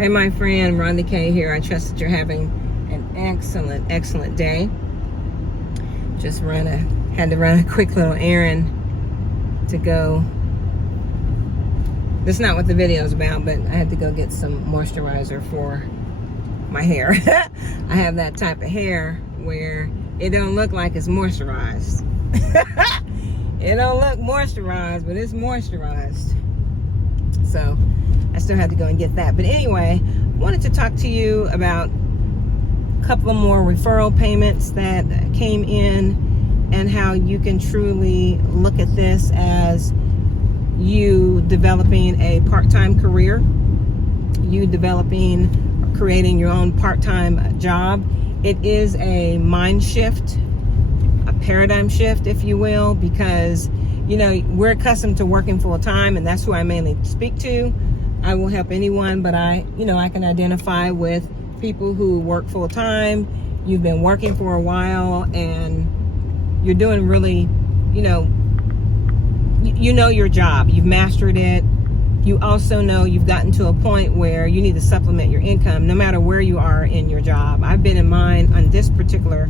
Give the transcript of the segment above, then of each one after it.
Hey, my friend, Rhonda K here. I trust that you're having an excellent day. Just had to run a quick little errand to go. That's not what the video is about, but I had to go get some moisturizer for my hair. I have that type of hair where it don't look like it's moisturized. It don't look moisturized, but it's moisturized. So I still had to go and get that. But anyway, I wanted to talk to you about a couple of more referral payments that came in and how you can truly look at this as you developing a part-time career, you creating your own part-time job. It is a mind shift, a paradigm shift, if you will, because we're accustomed to working full-time, and that's who I mainly speak to. I will help anyone, but I can identify with people who work full-time. You've been working for a while and you're doing really, you know your job. You've mastered it. You also know you've gotten to a point where you need to supplement your income no matter where you are in your job. I've been in mine on this particular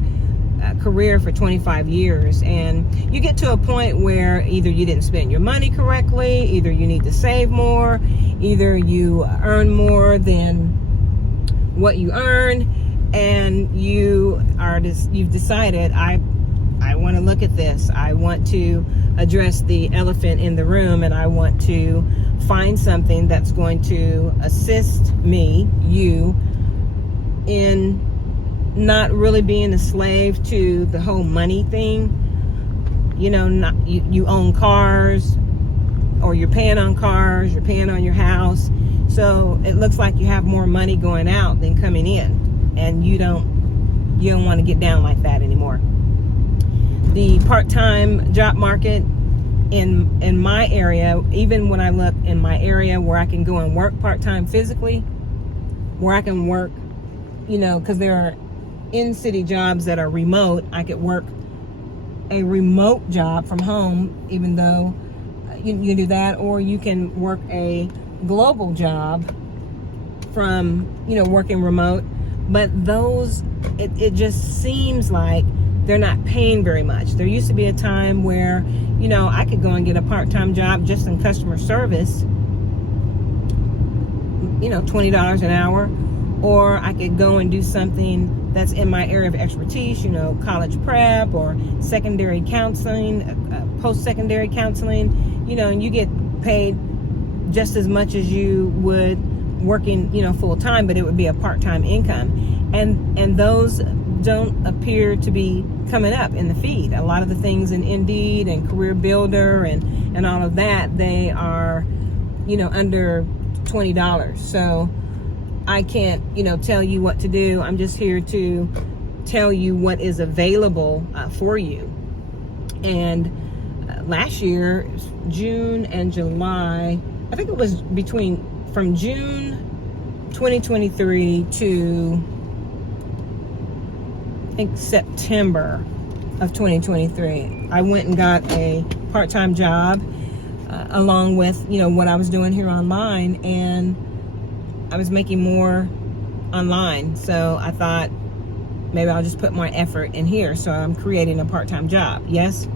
career for 25 years, and you get to a point where either you didn't spend your money correctly, either you need to save more, either you earn more than what you earn, and you've decided, I want to look at this. I want to address the elephant in the room, and I want to find something that's going to assist you in not really being a slave to the whole money thing. You own cars, or you're paying on cars, you're paying on your house, so it looks like you have more money going out than coming in, and you don't want to get down like that anymore. The part-time job market in my area, even when I look in my area where I can go and work part-time physically, where I can work, because there are in-city jobs that are remote. I could work a remote job from home, even though you do that, or you can work a global job from working remote. But those, it just seems like they're not paying very much. There used to be a time where I could go and get a part-time job just in customer service, $20 an hour, or I could go and do something that's in my area of expertise, college prep or secondary counseling, post-secondary counseling, and you get paid just as much as you would working, full-time, but it would be a part-time income. And those don't appear to be coming up in the feed. A lot of the things in Indeed and Career Builder and all of that, they are, under $20. So I can't, tell you what to do. I'm just here to tell you what is available for you. And last year, June and July, I think it was from June 2023 to I think September of 2023, I went and got a part-time job along with what I was doing here online, and I was making more online. So I thought maybe I'll just put more effort in here. So I'm creating a part-time job. Yes.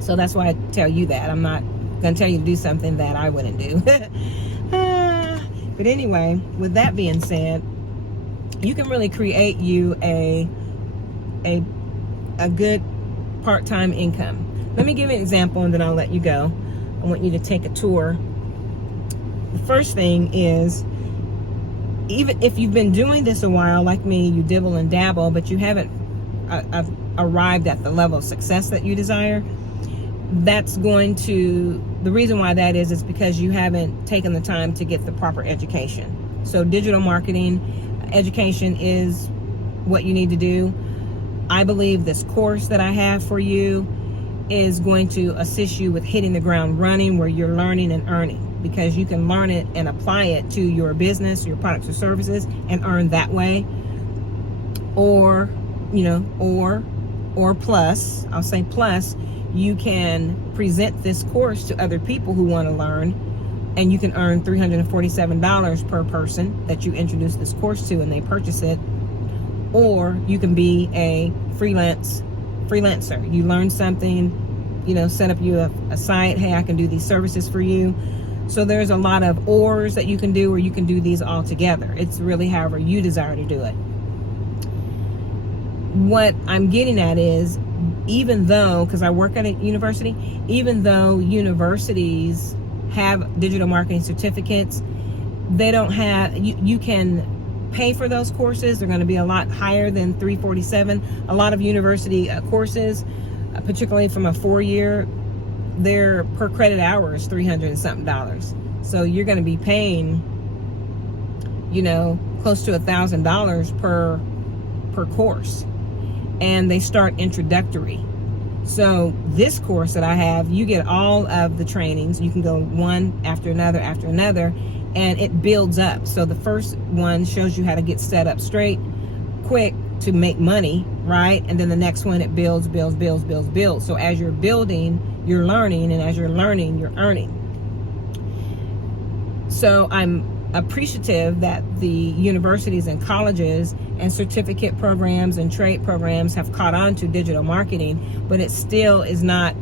So that's why I tell you that. I'm not going to tell you to do something that I wouldn't do. But anyway, with that being said, you can really create you a good part-time income. Let me give you an example, and then I'll let you go. I want you to take a tour. The first thing is, even if you've been doing this a while, like me, you dibble and dabble, but you haven't arrived at the level of success that you desire, the reason why that is because you haven't taken the time to get the proper education. So digital marketing education is what you need to do. I believe this course that I have for you is going to assist you with hitting the ground running, where you're learning and earning, because you can learn it and apply it to your business, your products or services, and earn that way. Or plus, I'll say plus, you can present this course to other people who want to learn and you can earn $347 per person that you introduce this course to and they purchase it. Or you can be a freelancer. You learn something, set up you a site. Hey, I can do these services for you. So there's a lot of ors that you can do, or you can do these all together. It's really however you desire to do it. What I'm getting at is, even though, because I work at a university, even though universities have digital marketing certificates, they don't have, you can pay for those courses. They're going to be a lot higher than $347. A lot of university courses, particularly from a 4-year, their per credit hour is $300 and something. So you're going to be paying, close to $1,000 per course. And they start introductory. So this course that I have, you get all of the trainings. You can go one after another, and it builds up. So the first one shows you how to get set up straight, quick, to make money, right? And then the next one, it builds. So as you're building, you're learning, and as you're learning, you're earning. So I'm appreciative that the universities and colleges and certificate programs and trade programs have caught on to digital marketing, but it still is not,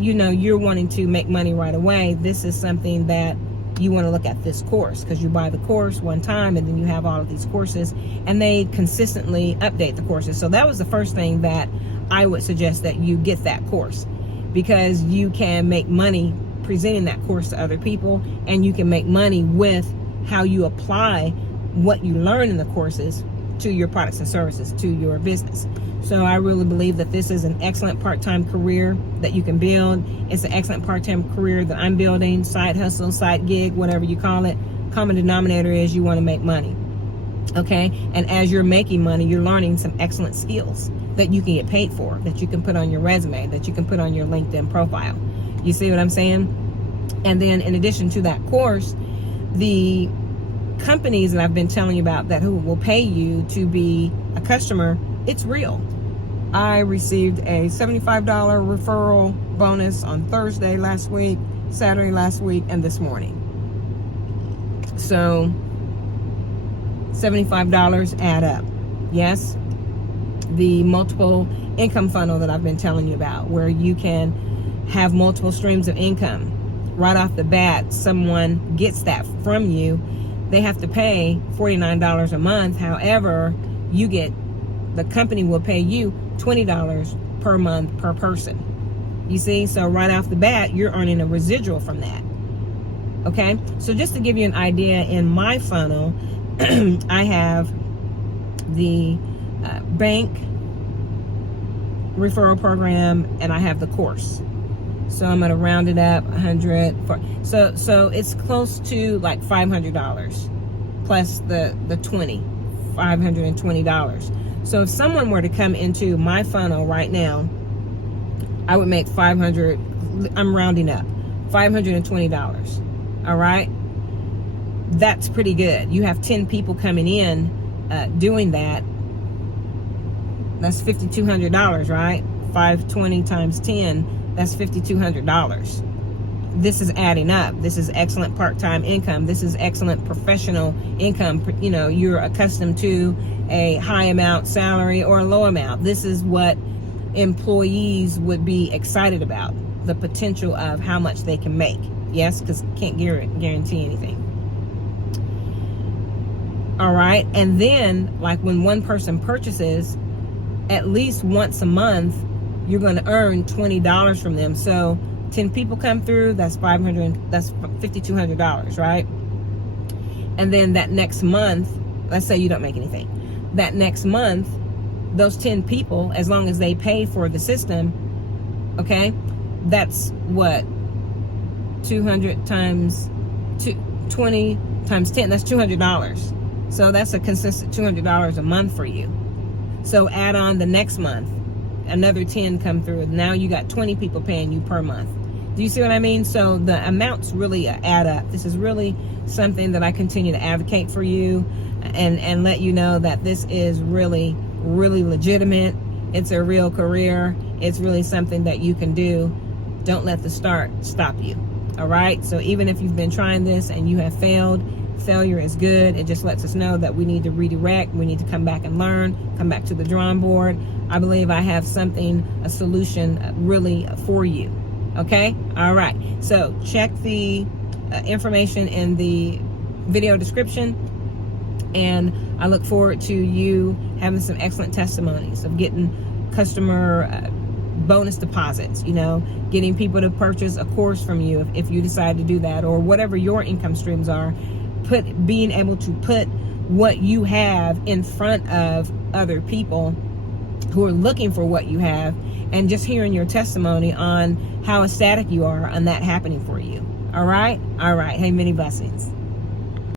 you're wanting to make money right away. This is something that you want to look at this course, because you buy the course one time and then you have all of these courses, and they consistently update the courses. So that was the first thing that I would suggest, that you get that course, because you can make money presenting that course to other people, and you can make money with how you apply what you learn in the courses to your products and services, to your business. So I really believe that this is an excellent part-time career that you can build. It's an excellent part-time career that I'm building, side hustle, side gig, whatever you call it. Common denominator is you want to make money. Okay? And as you're making money, you're learning some excellent skills that you can get paid for, that you can put on your resume, that you can put on your LinkedIn profile. You see what I'm saying? And then in addition to that course, the companies that I've been telling you about that who will pay you to be a customer, it's real. I received a $75 referral bonus on Thursday last week, Saturday last week, and this morning. So $75 add up. Yes? The multiple income funnel that I've been telling you about, where you can have multiple streams of income. Right off the bat, someone gets that from you. They have to pay $49 a month. However, the company will pay you $20 per month per person. You see? So right off the bat, you're earning a residual from that. Okay? So just to give you an idea, in my funnel, I have the bank referral program, and I have the course. So I'm going to round it up 100. So it's close to like $500 plus the 20, $520. So if someone were to come into my funnel right now, I would make I'm rounding up, $520. All right? That's pretty good. You have 10 people coming in doing that. That's $5,200, right? 520 times 10. That's $5,200. This is adding up. This is excellent part-time income. This is excellent professional income. You're accustomed to a high amount salary or a low amount. This is what employees would be excited about, the potential of how much they can make. Yes, because can't guarantee anything. All right. And then, like, when one person purchases, at least once a month, you're going to earn $20 from them. So 10 people come through, that's $5,200, right? And then that next month, let's say you don't make anything. That next month, those 10 people, as long as they pay for the system, okay, that's what? 200 times 20 times 10, that's $200. So that's a consistent $200 a month for you. So add on the next month, another 10 come through. Now you got 20 people paying you per month. Do you see what I mean? So the amounts really add up. This is really something that I continue to advocate for you and let you know that this is really, really legitimate. It's a real career. It's really something that you can do. Don't let the start stop you. All right. So even if you've been trying this and you have failed, failure is good. It just lets us know that we need to redirect. We need to come back and learn, come back to the drawing board. I believe I have something, a solution really for you. Okay. All right. So check the information in the video description. And I look forward to you having some excellent testimonies of getting customer bonus deposits, you know, getting people to purchase a course from you if you decide to do that, or whatever your income streams are. Being able to put what you have in front of other people who are looking for what you have, and just hearing your testimony on how ecstatic you are on that happening for you. All right. Hey, many blessings.